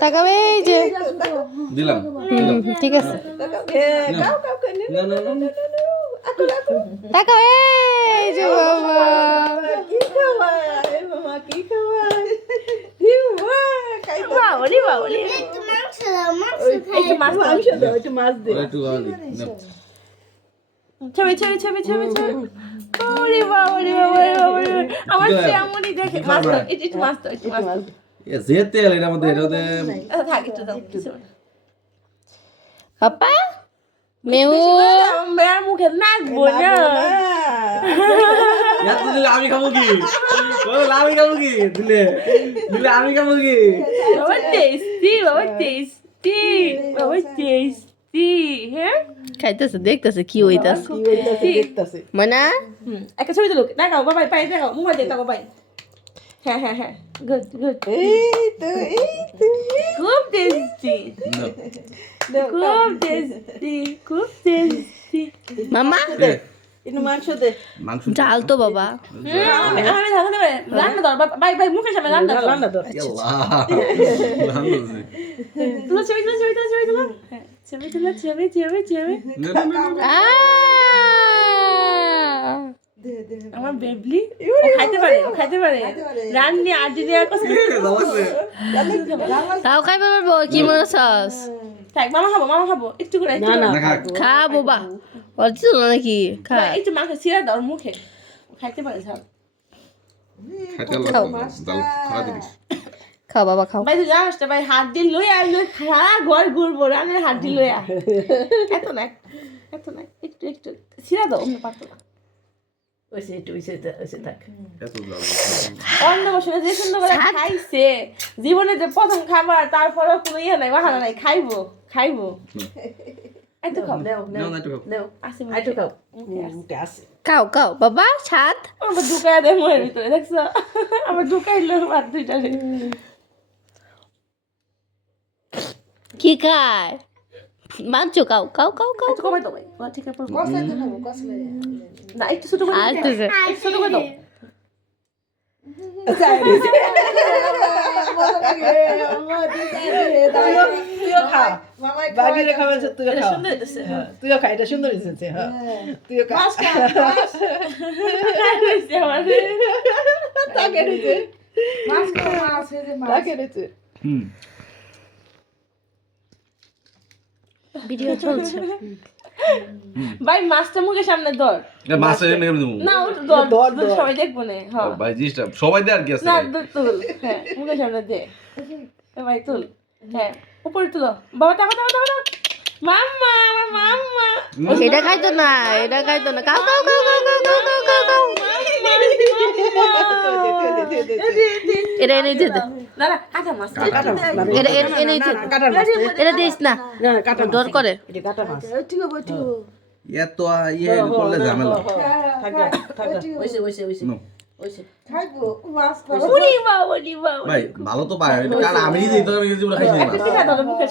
তাকাবে এই যে দিলাম ঠিক আছে না না না না তাকাবে এই যে বাবা কি খাওয়ায় মামা কি খাওয়ায় বাবলি বাবলি মাংস দাও একটু মাছ দে একটু গালি না ছবি ছবি ছবি ছবি ছবি ওরে বাবলি বাবলি বাবলি আমার শ্যামনি দেখে মাছ দাও একটু মাছ দাও একটু মাছ দাও এ যেতে এর এর মধ্যে থাক একটু দাও পাপা মেউ মেয়ের মুখে নাচবো না এত দিলে আমি খাবো কি বল আমি খাবো কি দিলে দিলে আমি খাবো কি বাবা টেস্টি বাবা টেস্টি বাবা টেস্টি হ্যাঁ খাইতেছে দেখতেছে কি হইতাছে কি হইতাছে দেখতাছে মনা একটা ছবি তুলো দেখাও বাবাই পাই দেখাও মোবাইল দিয়ে দেখাও বাবাই হ্যাঁ হ্যাঁ হ্যাঁ গুড গুড এই তো খুব টেস্টি খুব টেস্টি খুব টেস্টি মামা একটু মাংস দে মাংস ডাল তো বাবা আমি দেখাতে পারি রান্না ধর বাই বাই মুখের সামনে রান্না ধর রান্না ধর আল্লাহ তুলো ছবি তুলো ছবি তুলো ছবি তুলো ছবি তুলো ছবি ছবি ছবি দে দে আমার বেবলি ও খাইতে পারে ও খাইতে পারে রান্নি আড্ডি দেওয়ার কথা তাও খাইবে পারবো কি মনে চাস থাক মামা খাবো একটু করে একটু না, করে। খা বাবা বলছিস না নাকি খা একটু মাংস ছিঁড়া দাও মুখে ও খাইতে পারে খাও খাও বাবা খাও ভাই তুই জানিস না ভাই হাত দিয়ে লই আর লই সারা ঘর ঘুরবো রানের হাত দিয়ে লই আর এত না একটু একটু ছিঁড়া দাও অন্য পারতো না ওইসে একটু ওইসে থাক অন্য বছরে যে সুন্দর করে খাইছে জীবনে যে প্রথম খাবার তারপরেও কোনো ইয়ে নাই বাহানা নাই খাইবো এত খাও নাও নাও নাও আসি একটু খাও মুখে আসে খাও বাবা সাত আমার ঢুকাই দেয় মোয়ের ভিতরে দেখছো আমার ঢুকাইলো আর দুইটা কি খায় মাংস খাও কমাই তো ভাই ঠিক আছে না একটু ছোট করে ছোট করে দাও তুইও খা বাগিরে খাবে তুইও খা সুন্দর হইতেছে তুইও খা এটা সুন্দর হয়েছে হ্যাঁ তুইও খা তাকে দিতে তাকে দিতে ভিডিও চলছে ভাই মাছটা মুখের সামনে ধর মাছ এনে দেবো না ধর সবাই দেখবো না হ্যাঁ ভাই জিনিসটা সবাই দে আর কি আছে না তুল হ্যাঁ মুখের সামনে দে ভাই তুল হ্যাঁ উপরে তুলো বাবা টাকা মাম্মা আমার মাম্মা এটা খাইতো না খাও এটা এনে দে না কাটা মাছ এটা এনে দে এটা দিস না কাটা ডর করে এটা কাটা মাছ এত ইয়ে করলে ঝামেলা ওইসে No. খাইবো মাছ উনি মা ভাই ভালো তো পায় কারণ আমি নিজেই তো আমি জীবনে খাইছি না একটা টিকা দাও মুখের